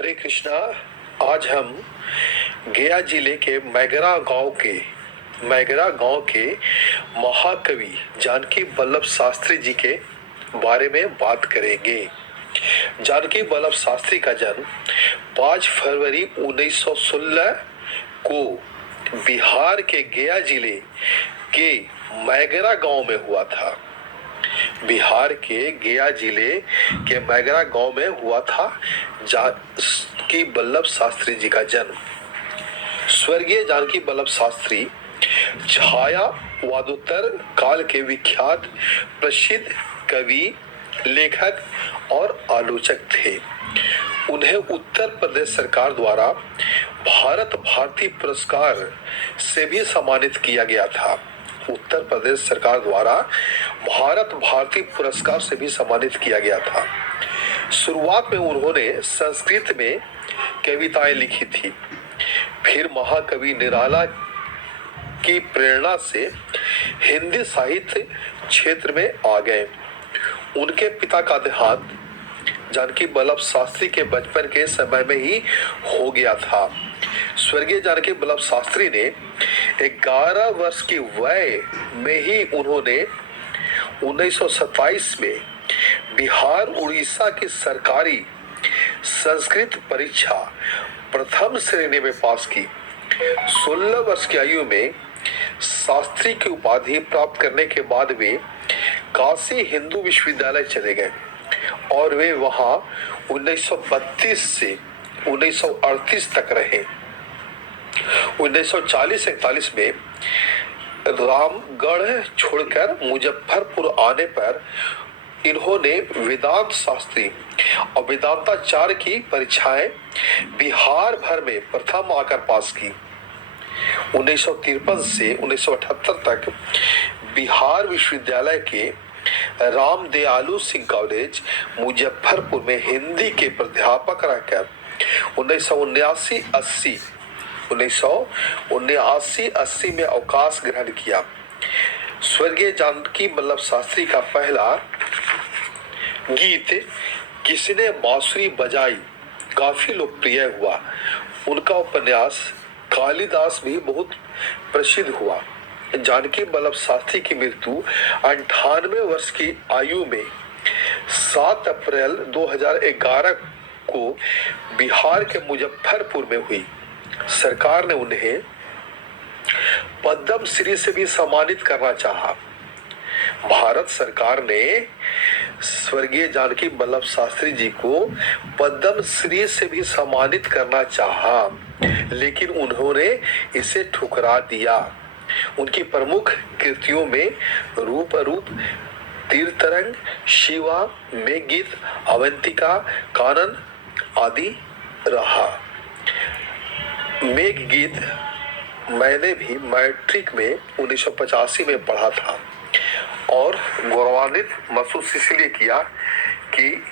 हरे कृष्णा। आज हम गया जिले के मैगरा गांव के महाकवि जानकी वल्लभ शास्त्री जी के बारे में बात करेंगे। जानकी वल्लभ शास्त्री का जन्म 5 फरवरी 1916 को बिहार के गया जिले के मैगरा गांव में हुआ था। बिहार के गया जिले के मैगरा गांव में हुआ था जानकी वल्लभ शास्त्री जी का जन्म। स्वर्गीय जानकी वल्लभ शास्त्री छायावादोत्तर काल के विख्यात प्रसिद्ध कवि, लेखक और आलोचक थे। उन्हें उत्तर प्रदेश सरकार द्वारा भारत भारती पुरस्कार से भी सम्मानित किया गया था। उत्तर प्रदेश सरकार द्वारा भारत भारती पुरस्कार से भी सम्मानित किया गया था। शुरुआत में उन्होंने संस्कृत में कविताएं लिखी थी, फिर महाकवि निराला की प्रेरणा से हिंदी साहित्य क्षेत्र में आ गए। उनके पिता का देहांत जानकी वल्लभ शास्त्री के बचपन के समय में ही हो गया था। स्वर्गीय जानकी वल्लभ शास्त्री ने 11 वर्ष की वय में ही उन्होंने 1927 में बिहार उड़ीसा की सरकारी संस्कृत परीक्षा प्रथम श्रेणी में पास की। 16 वर्ष की आयु में शास्त्री की उपाधि प्राप्त करने के बाद वे काशी हिंदू विश्वविद्यालय चले गए और वे वहां 1932 से 1938 तक रहे। 1940-41 में रामगढ़ छोड़कर मुजफ्फरपुर आने पर इन्होंने वेदांत शास्त्री और वेदांताचार्य की परीक्षाएं बिहार भर में प्रथम आकर पास की। 1953 से 1978 तक बिहार विश्वविद्यालय के रामदयालु सिंह कॉलेज मुजफ्फरपुर में हिंदी के प्राध्यापक रहकर 1979-80 में अवकाश ग्रहण किया। स्वर्गीय जानकी वल्लभ शास्त्री का पहला गीत किसने बांसुरी बजाई काफी लोकप्रिय हुआ। उनका उपन्यास कालिदास भी बहुत प्रसिद्ध हुआ। जानकी वल्लभ शास्त्री की मृत्यु 98 वर्ष की आयु में 7 अप्रैल 2011 को बिहार के मुजफ्फरपुर में हुई। सरकार ने उन्हें पद्म श्री से भी सम्मानित करना चाहा। भारत सरकार ने स्वर्गीय जानकी वल्लभ शास्त्री जी को पद्म श्री से भी सम्मानित करना चाहा, लेकिन उन्होंने इसे ठुकरा दिया। उनकी प्रमुख कृतियों में रूप तीर्थरंग, शिवा, मेघगीत, अवंतिका, कानन आदि रहा। मेघगीत मैंने भी मैट्रिक में 1985 में पढ़ा था और गौरवान्वित महसूस इसलिए किया कि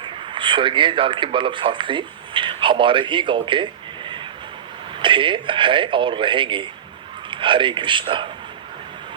स्वर्गीय जानकी वल्लभ शास्त्री हमारे ही गांव के थे, हैं और रहेंगे। हरे कृष्णा।